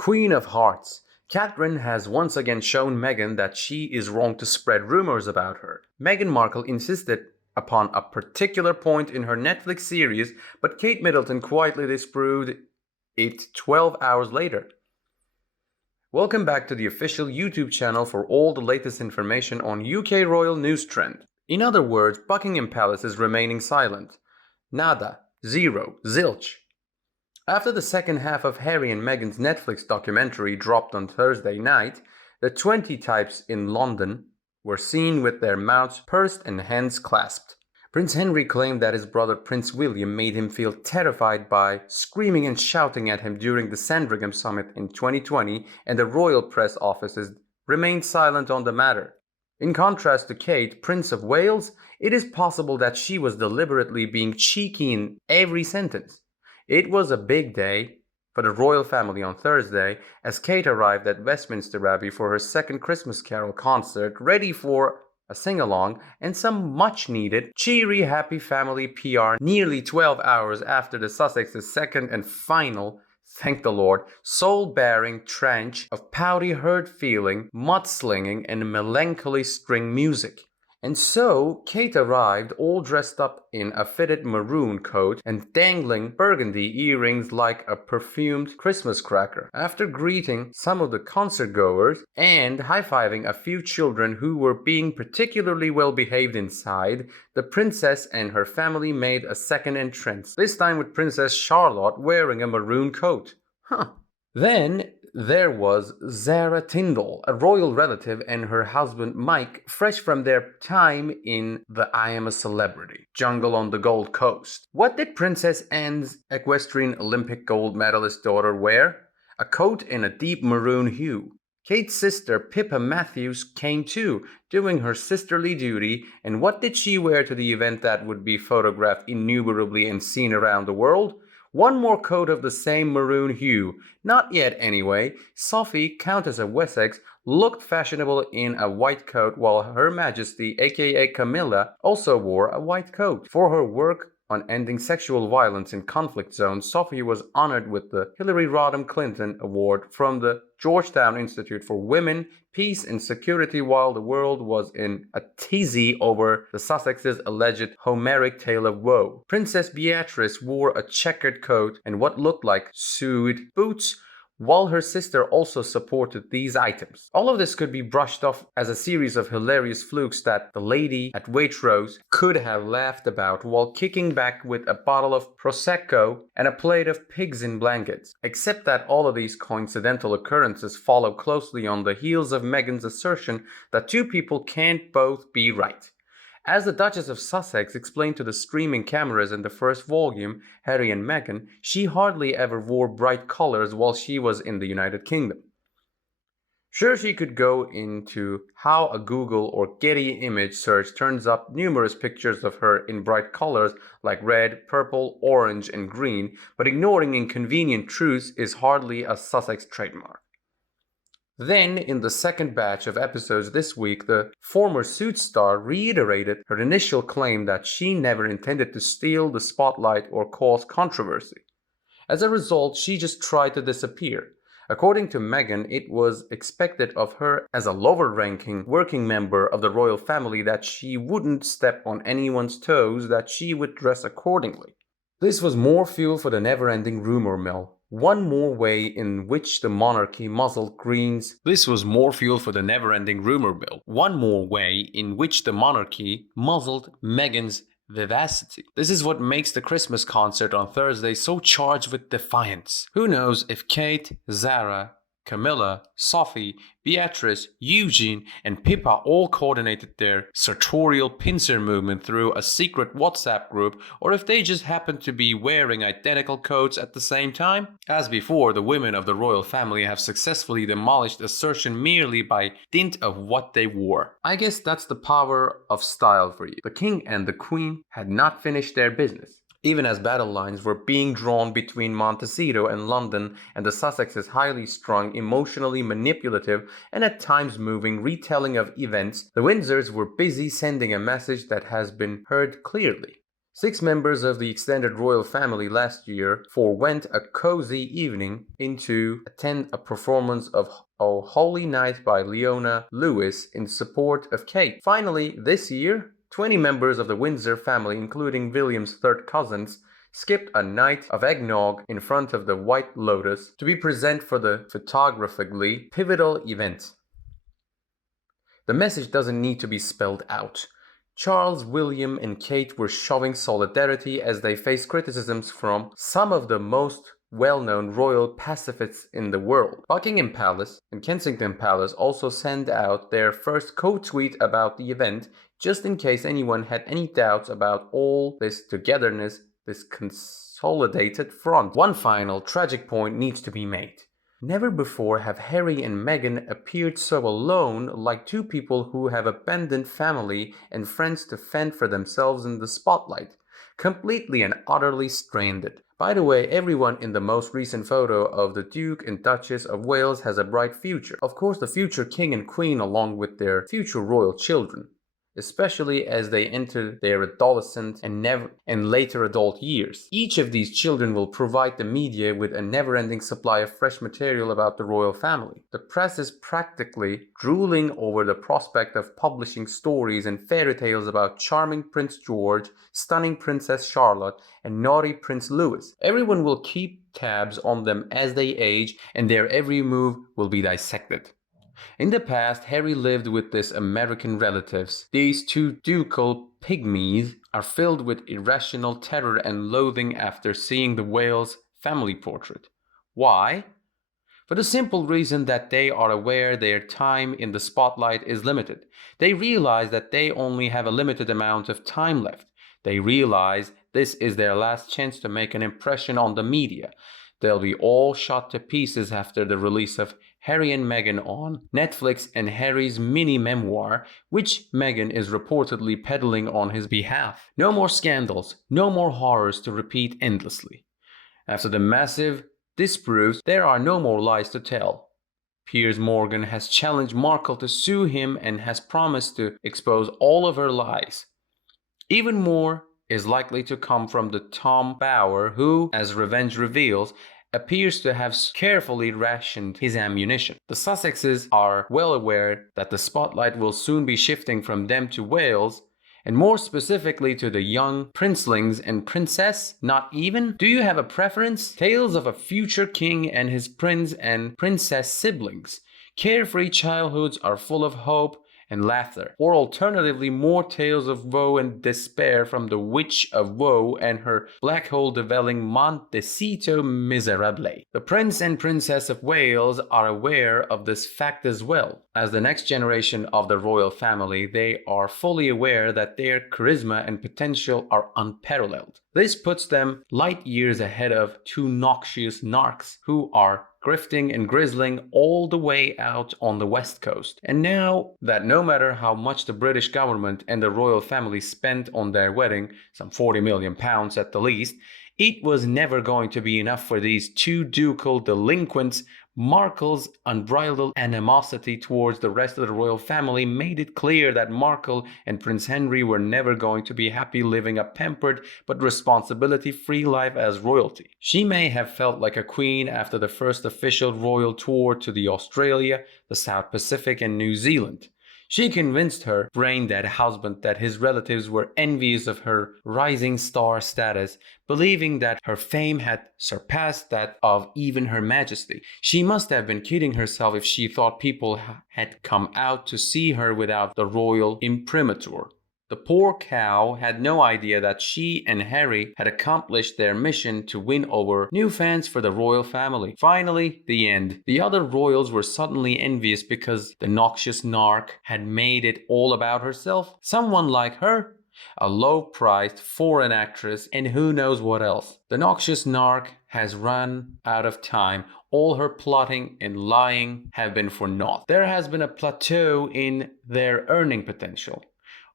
Queen of Hearts. Catherine has once again shown Meghan that she is wrong to spread rumors about her. Meghan Markle insisted upon a particular point in her Netflix series, but Kate Middleton quietly disproved it 12 hours later. Welcome back to the official YouTube channel for all the latest information on UK royal news trend. In other words, Buckingham Palace is remaining silent. Nada, zero, zilch. After the second half of Harry and Meghan's Netflix documentary dropped on Thursday night, the 20 types in London were seen with their mouths pursed and hands clasped. Prince Henry claimed that his brother Prince William made him feel terrified by screaming and shouting at him during the Sandringham summit in 2020, and the royal press offices remained silent on the matter. In contrast to Kate, Prince of Wales, it is possible that she was deliberately being cheeky in every sentence. It was a big day for the royal family on Thursday as Kate arrived at Westminster Abbey for her second Christmas Carol concert, ready for a sing-along and some much-needed, cheery, happy family PR nearly 12 hours after the Sussex's second and final, thank the Lord, soul-bearing tranche of pouty hurt-feeling, mudslinging and melancholy string music. And so, Kate arrived all dressed up in a fitted maroon coat and dangling burgundy earrings like a perfumed Christmas cracker. After greeting some of the concert-goers and high-fiving a few children who were being particularly well-behaved inside, the princess and her family made a second entrance, this time with Princess Charlotte wearing a maroon coat. Then there was Zara Tindall, a royal relative, and her husband Mike, fresh from their time in the I Am a Celebrity jungle on the Gold Coast. What did Princess Anne's equestrian Olympic gold medalist daughter wear? A coat in a deep maroon hue. Kate's sister Pippa Matthews came too, doing her sisterly duty, and what did she wear to the event that would be photographed innumerably and seen around the world? One more coat of the same maroon hue. Not yet, anyway. Sophie, Countess of Wessex, looked fashionable in a white coat, while Her Majesty, aka Camilla, also wore a white coat. For her work on ending sexual violence in conflict zones, Sophie was honored with the Hillary Rodham Clinton Award from the Georgetown Institute for Women, Peace and Security, while the world was in a tizzy over the Sussexes' alleged Homeric tale of woe. Princess Beatrice wore a checkered coat and what looked like suede boots, while her sister also supported these items. All of this could be brushed off as a series of hilarious flukes that the lady at Waitrose could have laughed about while kicking back with a bottle of Prosecco and a plate of pigs in blankets. Except that all of these coincidental occurrences follow closely on the heels of Meghan's assertion that two people can't both be right. As the Duchess of Sussex explained to the streaming cameras in the first volume, Harry and Meghan, she hardly ever wore bright colors while she was in the United Kingdom. Sure, she could go into how a Google or Getty image search turns up numerous pictures of her in bright colors like red, purple, orange, and green, but ignoring inconvenient truths is hardly a Sussex trademark. Then, in the second batch of episodes this week, the former Suits star reiterated her initial claim that she never intended to steal the spotlight or cause controversy. As a result, she just tried to disappear. According to Meghan, it was expected of her as a lower-ranking working member of the royal family that she wouldn't step on anyone's toes, that she would dress accordingly. This was more fuel for the never-ending rumor mill. One more way in which the monarchy muzzled Meghan's vivacity. This is what makes the Christmas concert on Thursday so charged with defiance. Who knows if Kate, Zara, Camilla, Sophie, Beatrice, Eugene, and Pippa all coordinated their sartorial pincer movement through a secret WhatsApp group, or if they just happened to be wearing identical coats at the same time. As before, the women of the royal family have successfully demolished assertion merely by dint of what they wore. I guess that's the power of style for you. The king and the queen had not finished their business. Even as battle lines were being drawn between Montecito and London and the Sussexes' highly strung, emotionally manipulative, and at times moving retelling of events, the Windsors were busy sending a message that has been heard clearly. 6 members of the extended royal family last year forewent a cozy evening in to attend a performance of O Holy Night by Leona Lewis in support of Kate. Finally, this year, 20 members of the Windsor family, including William's third cousins, skipped a night of eggnog in front of the White Lotus to be present for the photographically pivotal event. The message doesn't need to be spelled out. Charles, William, and Kate were showing solidarity as they faced criticisms from some of the most well-known royal pacifists in the world. Buckingham Palace and Kensington Palace also sent out their first co-tweet about the event, just in case anyone had any doubts about all this togetherness, this consolidated front. One final tragic point needs to be made. Never before have Harry and Meghan appeared so alone, like two people who have abandoned family and friends to fend for themselves in the spotlight, completely and utterly stranded. By the way, everyone in the most recent photo of the Duke and Duchess of Wales has a bright future. Of course, the future King and Queen along with their future royal children, especially as they enter their adolescent and later adult years. Each of these children will provide the media with a never-ending supply of fresh material about the royal family. The press is practically drooling over the prospect of publishing stories and fairy tales about charming Prince George, stunning Princess Charlotte, and naughty Prince Louis. Everyone will keep tabs on them as they age, and their every move will be dissected. In the past, Harry lived with his American relatives. These two ducal pygmies are filled with irrational terror and loathing after seeing the Wales family portrait. Why? For the simple reason that they are aware their time in the spotlight is limited. They realize that they only have a limited amount of time left. They realize this is their last chance to make an impression on the media. They'll be all shot to pieces after the release of Harry and Meghan on Netflix and Harry's mini-memoir, which Meghan is reportedly peddling on his behalf. No more scandals, no more horrors to repeat endlessly. After the massive disproofs, there are no more lies to tell. Piers Morgan has challenged Markle to sue him and has promised to expose all of her lies. Even more is likely to come from the Tom Bower who, as Revenge reveals, appears to have carefully rationed his ammunition. The Sussexes are well aware that the spotlight will soon be shifting from them to Wales, and more specifically to the young princelings and princess, not even? Do you have a preference? Tales of a future king and his prince and princess siblings. Carefree childhoods are full of hope and laughter, or alternatively more tales of woe and despair from the Witch of Woe and her black hole dwelling Montecito Miserable. The Prince and Princess of Wales are aware of this fact as well. As the next generation of the royal family, they are fully aware that their charisma and potential are unparalleled. This puts them light years ahead of two noxious narcs who are grifting and grizzling all the way out on the west coast. And now that no matter how much the British government and the royal family spent on their wedding, some £40 million at the least, it was never going to be enough for these two ducal delinquents. Markle's unbridled animosity towards the rest of the royal family made it clear that Markle and Prince Henry were never going to be happy living a pampered but responsibility-free life as royalty. She may have felt like a queen after the first official royal tour to the Australia, the South Pacific and New Zealand. She convinced her brain-dead husband that his relatives were envious of her rising star status, believing that her fame had surpassed that of even Her Majesty. She must have been kidding herself if she thought people had come out to see her without the royal imprimatur. The poor cow had no idea that she and Harry had accomplished their mission to win over new fans for the royal family. Finally, the end. The other royals were suddenly envious because the noxious narc had made it all about herself. Someone like her, a low-priced foreign actress, and who knows what else. The noxious narc has run out of time. All her plotting and lying have been for naught. There has been a plateau in their earning potential.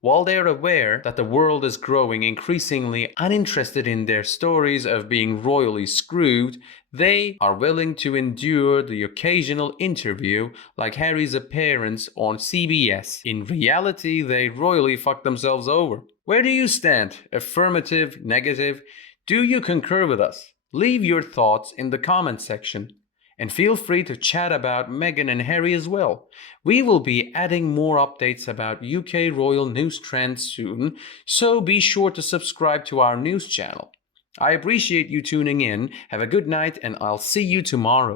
While they are aware that the world is growing increasingly uninterested in their stories of being royally screwed, They are willing to endure the occasional interview, like Harry's appearance on CBS. In reality, they royally fuck themselves over. Where do you stand? Affirmative, negative? Do you concur with us? Leave your thoughts in the comment section. And feel free to chat about Meghan and Harry as well. We will be adding more updates about UK royal news trends soon, so be sure to subscribe to our news channel. I appreciate you tuning in. Have a good night, and I'll see you tomorrow.